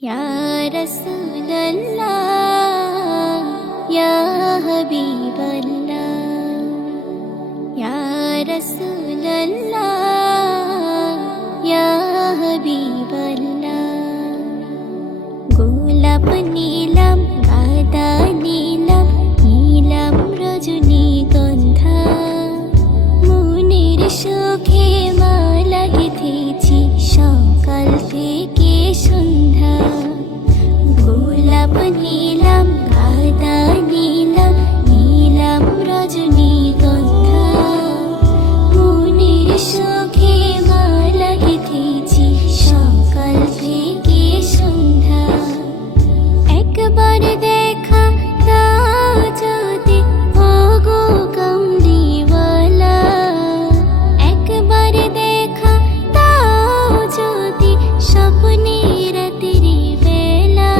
या रसूल अल्लाह या हबीब अल्लाह या रसूल अल्लाह या हबीब अल्लाह गोलाप नीलम गादा नीलम नीलम रजनीगंधा মনের সুখে মালা গেঁথেছি সকাল থেকে সন্ধ্যা গোলাপ নীলাম গাঁদা নীলাম নীলাম রজনীগন্ধা মনের সুখে মালা গেঁথেছি সকাল থেকে সন্ধ্যা একবার দেখা দাও যদি ওগো কামলিওয়ালা একবার দেখা দাও যদি স্বপ্নে রাতেরি বেলা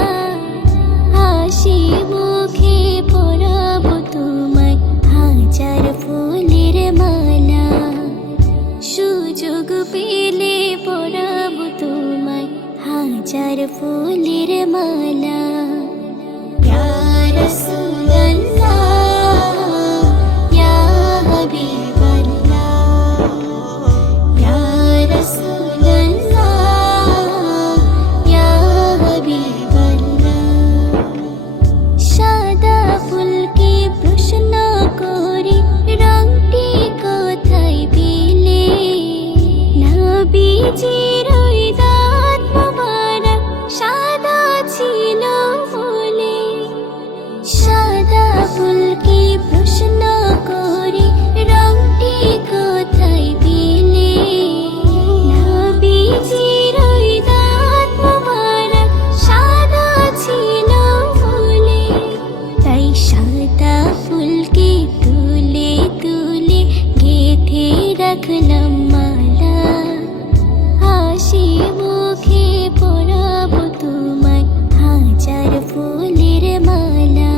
হাসি মুখে পরাবো তোমায় হাজার ফুলের মালা সুযোগ পেলে পরাবো তোমায় হাজার ফুলের মালা या रसूल अल्लाह या हबीब अल्लाह या रसूल अल्लाह या हबीब अल्लाह সাদা ফুলকে প্রশ্ন করি রংটি কোথায় পেলে নবীজির ওই দাঁত মোবারক সাদা ছিল বলে সাদা ফুলকে প্রশ্ন করি রংটি কোথায় পেলে নবীজির ওই দাঁত মোবারক সাদা ছিল বলে তাই সাদা ফুলকে তুলে তুলে গেঁথে রাখলাম মালা হাসি মুখে পরাবো তোমায় হাজার ফুলের মালা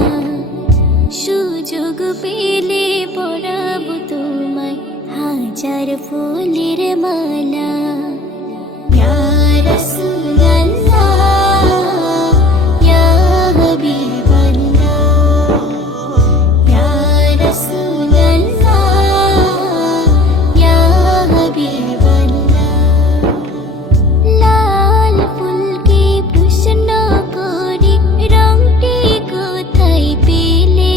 সুযোগ পেলে পরাবো তোমায় হাজার ফুলের মালা या रसूल अल्लाह या हबीब अल्लाह या रसूल अल्लाह या हबीब अल्लाह লাল ফুলকে প্রশ্ন করি রংটি কোথায় পেলে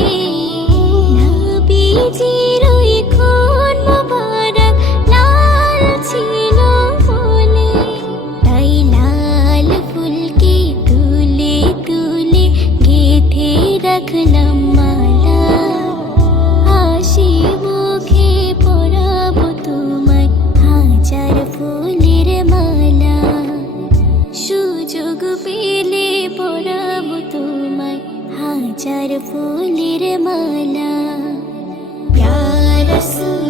নবীজির ওই খুন মোবারক লাল ছিল বলে তাই লাল ফুলকে তুলে তুলে গেঁথে রাখলাম মালা হাসি মুখে পরাবো তোমায় হাজার ফুলের মালা সুযোগ পেলে পরাবো তোমায় হাজার ফুলের মালা या रसूल